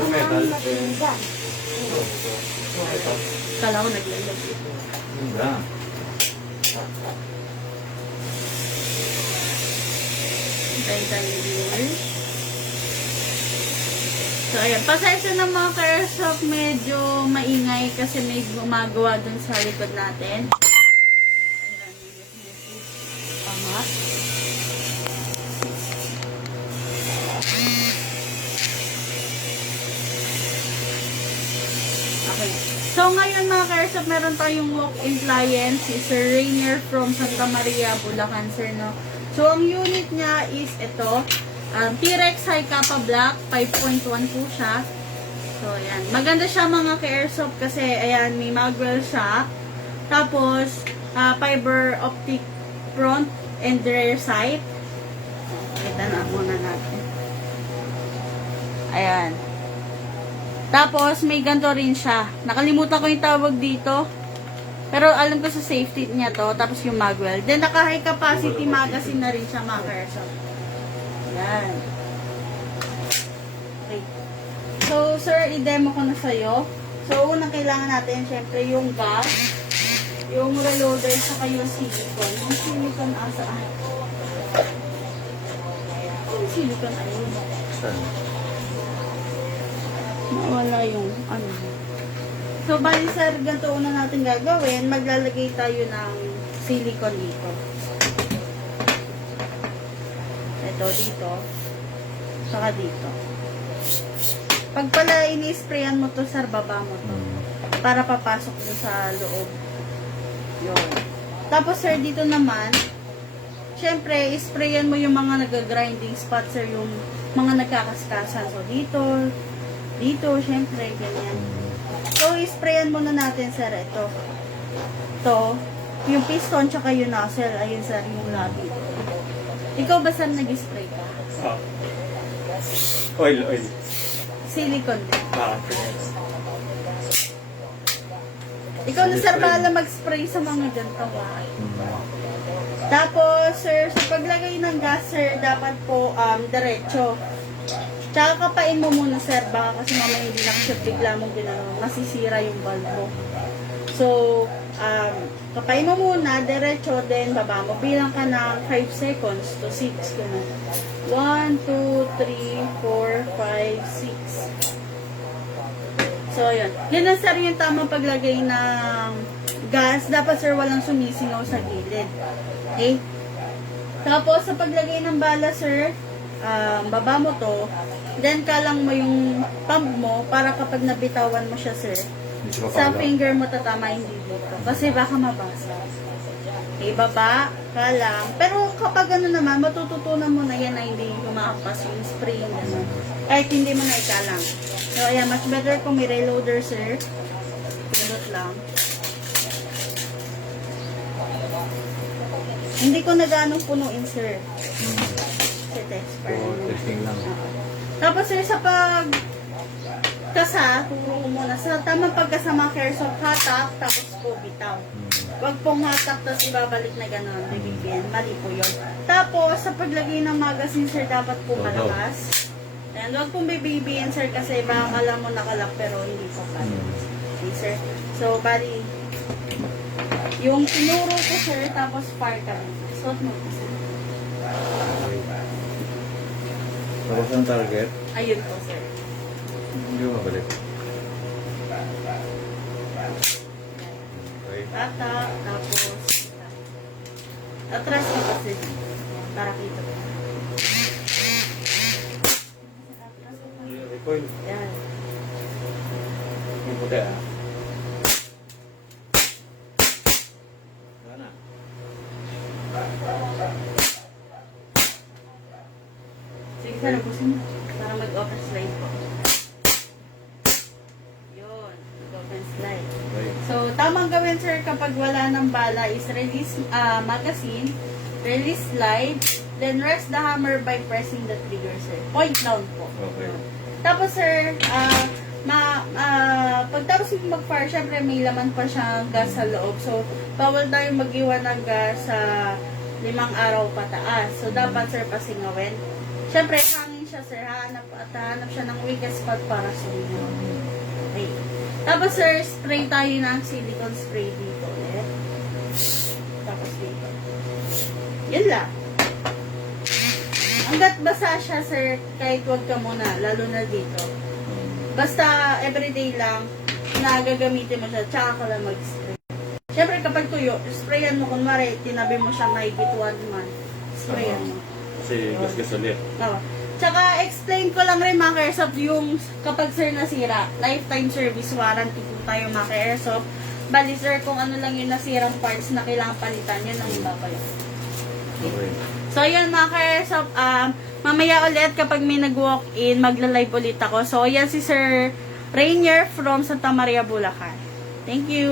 Yung metal. Kala ko naglalag. Hindi. Tayo viewers. So, ayan. Pasensya na mga ka-airsoft, medyo maingay kasi may gumagawa dun sa likod natin. Ayan, pangat. Okay. So, ngayon mga ka-airsoft, meron tayong walk-in client, si Sir Rainier from Santa Maria, Bulacan, sir, no? So, ang unit niya is ito. T-Rex High Kappa Black, 5.1 po siya. So, ayan. Maganda siya mga ka-airsoft kasi, ayan, may magwell siya. Tapos, fiber optic front and rear sight. Kita na muna natin. Ayan. Tapos, may ganito rin siya. Nakalimutan ko yung tawag dito. Pero alam ko sa safety niya to. Tapos yung magwell. Then, naka-high capacity magazine na rin siya mga ka-airsoft. Yan. Okay. So, sir, i-demo ko na sa'yo. So, unang kailangan natin, syempre, yung gas, yung reloader, saka yung silicone. Yung silicone asaan? Yung silicone ayun. Saan? Nawala yung ano. So, bali, sir, ganito una natin gagawin. Maglalagay tayo ng silicone dito. Ito, dito. Saka dito. Pag pala ini-sprayan mo to, sir, baba mo to. Para papasok dun sa loob. Yun. Tapos, sir, dito naman, syempre, isprayan mo yung mga nag-grinding spot, sir, yung mga nagkakaskasan. So, dito, syempre, ganyan. So, isprayan muna natin, sir, ito. Ito, yung piston, tsaka yung nozzle. Ayun, sir, yung labi. Ikaw ba, sir, nag-spray ka? Oil. Silicone din. Ikaw na, sir, bahala mag-spray sa mga ganito, Tapos, sir, sa paglagay ng gas, sir, dapat po diretso. Tsaka kapain mo muna, sir, baka kasi mamaya hindi nakashoot, bigla mong masisira yung bulb mo. So, kapain mo muna, diretso, then baba mo. Bilang ka ng 5 seconds to 6. Ganun. 1, 2, 3, 4, 5, 6. So, yun. Yun na, sir, yung tamang paglagay ng gas. Dapat, sir, walang sumisingaw sa gilid. Okay? Tapos, sa paglagay ng bala, sir, baba mo to. Then, kalang mo yung pump mo para kapag nabitawan mo siya, sir, sa finger mo tatama, hindi dito. Kasi baka mabasa. Okay, baba, kalang. Pero kapag ano naman, matututunan mo na yan na hindi kumakas yung spray. Ano. Kahit hindi mo na ikalang. So, ayan, much better kung may reloader, sir. Pindot lang. Hindi ko na ganong punuin, sir. Kasi test pa rin. Testing lang. Tapos, sir, sa pagkasa, turo ko muna. Sa tamang pagkasa mga airsoft, hatak, tapos po bitaw. Huwag pong hatak, tapos ibabalik na gano'n. Bibigyan. Mali po yun. Tapos, sa paglagay ng magazine, sir, dapat po malakas. And huwag pong bibibiyan, sir, kasi baka alam mo nakalak, pero hindi po pala. Okay, sir. So, bali, yung tinuro ko, sir, tapos fire ka rin. Suot mo po, sir. Tapos ang target, Ayun po, sir. hindi mo mabalik. Okay. Tata, tapos atras ko kasi para kita ko. Recoil. Yan. Yung puti Sana. Sige, sana busin mo. Para mag-open slide po. Yun. Mag-open slide. Okay. So, tamang gawin, sir, kapag wala ng bala is release magazine, release slide, then rest the hammer by pressing the trigger, sir. Point down po. Okay. Tapos, sir, pagtapos yung mag-fire, syempre may laman pa siyang gas sa loob. So, bawal tayo mag-iwan ng gas sa 5 araw pataas. So, dapat, sir, pasingawin. Syempre, hangin siya, sir, ha? at hanap siya ng weakest spot para sa inyo. Okay. Tapos sir, spray tayo ng silicone spray dito ulit. Tapos dito. Yun lang. Hanggat basa siya sir, kahit wag ka muna, lalo na dito. Basta everyday lang, nagagamitin mo siya, tsaka ka lang mag-spray. Siyempre kapag tuyo, sprayan mo, kunwari, tinabi mo siya mahigit 1 month. Sprayan mo. Kasi gas-gas ulit. Oo. Tsaka explain ko lang rin mga ka-airsoft yung kapag sir nasira, lifetime service warranty po tayo mga ka-airsoft. Bali sir, kung ano lang yung nasirang parts na kailangan palitan, yun ang ibabayo. Okay. So yun mga ka-airsoft, mamaya ulit kapag may nag-walk-in, magla-live ulit ako. So yan si Sir Rainier from Santa Maria, Bulacan. Thank you!